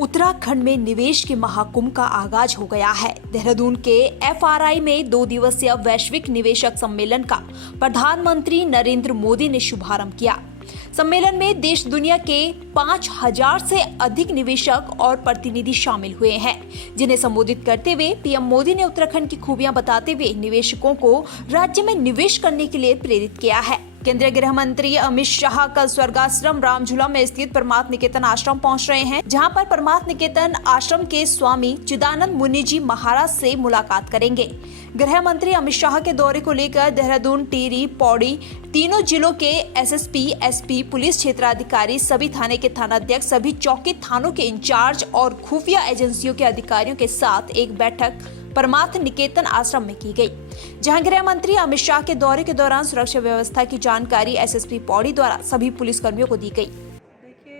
उत्तराखंड में निवेश के महाकुंभ का आगाज हो गया है। देहरादून के FRI में 2 दिवसीय वैश्विक निवेशक सम्मेलन का प्रधानमंत्री नरेंद्र मोदी ने शुभारंभ किया। सम्मेलन में देश दुनिया के 5000 से अधिक निवेशक और प्रतिनिधि शामिल हुए हैं, जिन्हें संबोधित करते हुए पीएम मोदी ने उत्तराखंड की खूबियां बताते हुए निवेशकों को राज्य में निवेश करने के लिए प्रेरित किया है। केंद्रीय गृह मंत्री अमित शाह कल स्वर्गाश्रम रामझूला में स्थित परमार्थ निकेतन आश्रम पहुंच रहे हैं, जहां पर परमार्थ निकेतन आश्रम के स्वामी चिदानंद मुनि जी महाराज से मुलाकात करेंगे। गृह मंत्री अमित शाह के दौरे को लेकर देहरादून, टिहरी, पौड़ी तीनों जिलों के SSP, SP, पुलिस क्षेत्राधिकारी, सभी थाने के थानाध्यक्ष, सभी चौकी थानों के इंचार्ज और खुफिया एजेंसियों के अधिकारियों के साथ एक बैठक परमार्थ निकेतन आश्रम में की गई, जहां गृह मंत्री अमित शाह के दौरे के दौरान सुरक्षा व्यवस्था की जानकारी SSP पौड़ी द्वारा सभी पुलिसकर्मियों को दी गई। देखिए,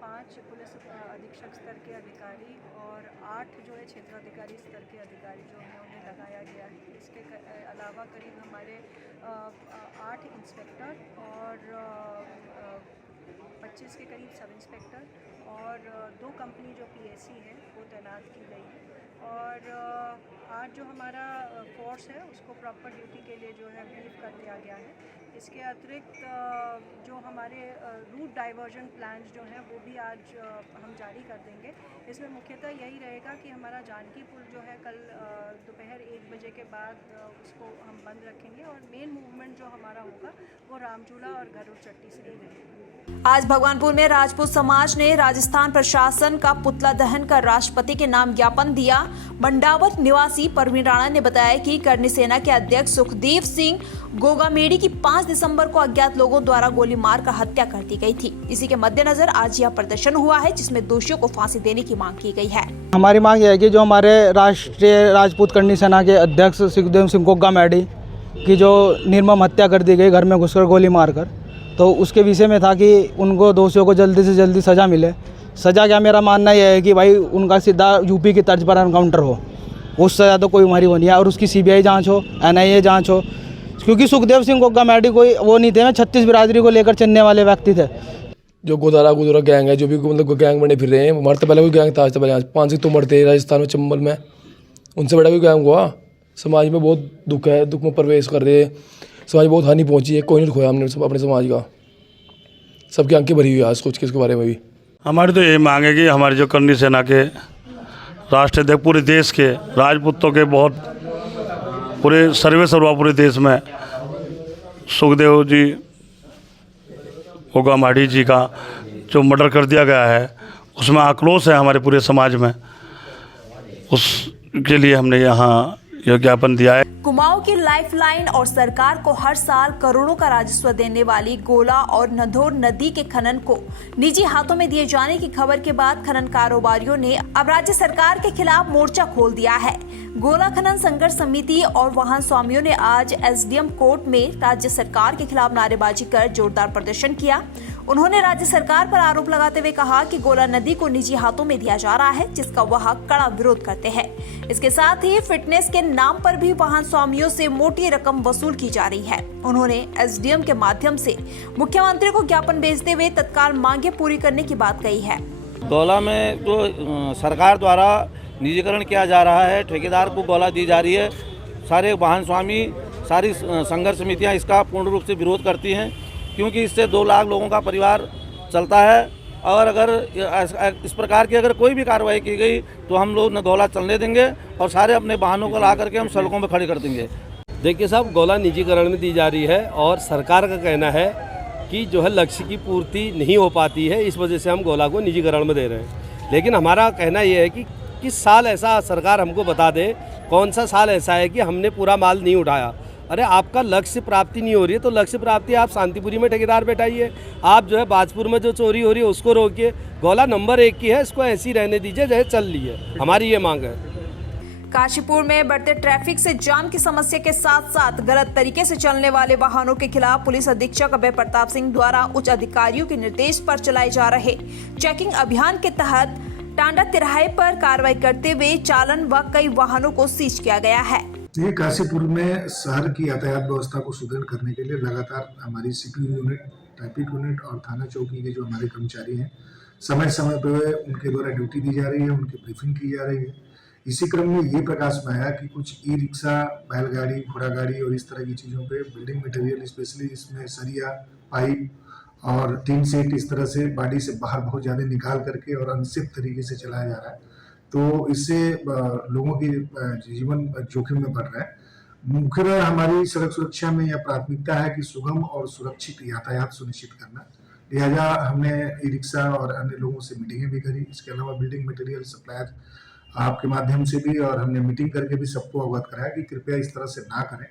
5 पुलिस अधीक्षक स्तर के अधिकारी और 8 जो है क्षेत्राधिकारी स्तर के अधिकारी जो हैं उन्हें लगाया गया है। इसके अलावा करीब हमारे 8 इंस्पेक्टर और 25 के करीब सब इंस्पेक्टर और 2 कंपनी जो PAC है वो तैनात की गई है। और आज जो हमारा फोर्स है उसको प्रॉपर ड्यूटी के लिए जो है ब्रीफ कर दिया गया है। इसके अतिरिक्त जो हमारे रूट डाइवर्जन प्लान्स जो हैं वो भी आज हम जारी कर देंगे। इसमें मुख्यतः यही रहेगा कि हमारा जानकी पुल जो है कल दोपहर 1 बजे के बाद उसको हम बंद रखेंगे और मेन मूवमेंट जो हमारा होगा वो रामझूला और गरुड़ चट्टी से ही रहेगा। आज भगवानपुर में राजपूत समाज ने राजस्थान प्रशासन का पुतला दहन कर राष्ट्रपति के नाम ज्ञापन दिया। मंडावत निवासी परवीन राणा ने बताया कि करनी सेना के अध्यक्ष सुखदेव सिंह गोगामेड़ी की 5 दिसंबर को अज्ञात लोगों द्वारा गोली मारकर हत्या कर दी गई थी। इसी के मद्देनजर आज यह प्रदर्शन हुआ है, जिसमें दोषियों को फांसी देने की मांग की गई है। हमारी मांग यह है कि जो हमारे राष्ट्रीय राजपूत करनी सेना के अध्यक्ष सुखदेव सिंह गोगामेड़ी की जो निर्मम हत्या कर दी गई घर में घुसकर गोली मारकर, तो उसके विषय में था कि उनको दोषियों को जल्दी से जल्दी सज़ा मिले। सज़ा क्या, मेरा मानना यह है कि भाई उनका सीधा यूपी की तर्ज पर एनकाउंटर हो, उस सज़ा तो कोई हमारी वो नहीं है, और उसकी CBI जांच हो, NIA जांच हो, क्योंकि सुखदेव सिंह गोगामेड़ी कोई वो नहीं थे, 36 बिरादरी को लेकर चलने वाले व्यक्ति थे। जो गोदारा गैंग है, जो भी मतलब गैंग बने फिर रहे हैं, मरते पहले कोई गैंग था, आज से पहले 5 तो मरते राजस्थान में, चंबल में, उनसे बड़ा भी गैंग हुआ। समाज में बहुत दुख है, दुख में प्रवेश कर रहे हैं, समाज बहुत हानि पहुंची है, कोई नहीं खोया हमने अपने समाज का, सबकी आंखें भरी हुई है आज कुछ के बारे में भी। हमारी तो ये मांग है कि हमारी जो करनी सेना के राष्ट्रीय अध्यक्ष पूरे देश के राजपूतों के बहुत पूरे सर्वा पूरे देश में सुखदेव जी गोगामेड़ी जी का जो मर्डर कर दिया गया है, उसमें आक्रोश है हमारे पूरे समाज में, उसके लिए हमने यहाँ यह ज्ञापन दिया है। कुमाऊं की लाइफलाइन और सरकार को हर साल करोड़ों का राजस्व देने वाली गोला और नधोर नदी के खनन को निजी हाथों में दिए जाने की खबर के बाद खनन कारोबारियों ने अब राज्य सरकार के खिलाफ मोर्चा खोल दिया है। गोला खनन संघर्ष समिति और वाहन स्वामियों ने आज SDM कोर्ट में राज्य सरकार के खिलाफ नारेबाजी कर जोरदार प्रदर्शन किया। उन्होंने राज्य सरकार पर आरोप लगाते हुए कहा कि गोला नदी को निजी हाथों में दिया जा रहा है, जिसका वह कड़ा विरोध करते हैं। इसके साथ ही फिटनेस के नाम पर भी वाहन स्वामियों से मोटी रकम वसूल की जा रही है। उन्होंने SDM के माध्यम से मुख्यमंत्री को ज्ञापन भेजते हुए तत्काल मांगे पूरी करने की बात कही है। गोला में जो सरकार द्वारा निजीकरण किया जा रहा है, ठेकेदार को गोला दी जा रही है, सारे वाहन स्वामी, सारी संघर्ष समितियां इसका पूर्ण रूप से विरोध करती हैं, क्योंकि इससे 2 लाख लोगों का परिवार चलता है। और अगर इस प्रकार की अगर कोई भी कार्रवाई की गई तो हम लोग न गोला चलने देंगे और सारे अपने वाहनों को ला करके हम सड़कों पर खड़े कर देंगे। देखिए साहब, गोला निजीकरण में दी जा रही है और सरकार का कहना है कि जो है लक्ष्य की पूर्ति नहीं हो पाती है, इस वजह से हम गोला को निजीकरण में दे रहे हैं। लेकिन हमारा कहना ये है कि किस साल ऐसा सरकार हमको बता दे, कौन सा साल ऐसा है कि हमने पूरा माल नहीं उठाया। अरे आपका लक्ष्य प्राप्ति नहीं हो रही है तो लक्ष्य प्राप्ति आप शांतिपुरी में ठेकेदार बैठाइए, आप जो है बाजपुर में जो चोरी हो रही है उसको रोकिए। गोला नंबर 1 की है, इसको ऐसे ही रहने दीजिए जैसे चल रही है, हमारी ये मांग है। काशीपुर में बढ़ते ट्रैफिक से जाम की समस्या के साथ साथ गलत तरीके से चलने वाले वाहनों के खिलाफ पुलिस अधीक्षक अभय प्रताप सिंह द्वारा उच्च अधिकारियों के निर्देश पर चलाए जा रहे चेकिंग अभियान के तहत टांडा तिराहे पर कार्रवाई करते हुए चालन व कई वाहनों को सीज किया गया है। ये काशीपुर में शहर की यातायात व्यवस्था को सुदृढ़ करने के लिए लगातार हमारी CPU यूनिट, ट्रैफिक यूनिट और थाना चौकी के जो हमारे कर्मचारी हैं समय समय पर उनके द्वारा ड्यूटी दी जा रही है, उनकी ब्रीफिंग की जा रही है। इसी क्रम में ये प्रकाश में आया कि कुछ ई रिक्शा, बैलगाड़ी, घोड़ा गाड़ी और इस तरह की चीज़ों पे बिल्डिंग मटेरियल, स्पेशली इसमें सरिया, पाइप और टीन सेट इस तरह से बॉडी से बाहर बहुत ज़्यादा निकाल करके और अनसेफ तरीके से चलाया जा रहा है। तो इससे लोगों की जीवन जोखिम में बढ़ रहा है। मुख्यतः हमारी सड़क सुरक्षा में यह प्राथमिकता है कि सुगम और सुरक्षित यातायात सुनिश्चित करना। लिहाजा हमने ई रिक्शा और अन्य लोगों से मीटिंगें भी करी। इसके अलावा बिल्डिंग मटेरियल सप्लायर आपके माध्यम से भी, और हमने मीटिंग करके भी सबको अवगत कराया कि कृपया इस तरह से ना करें।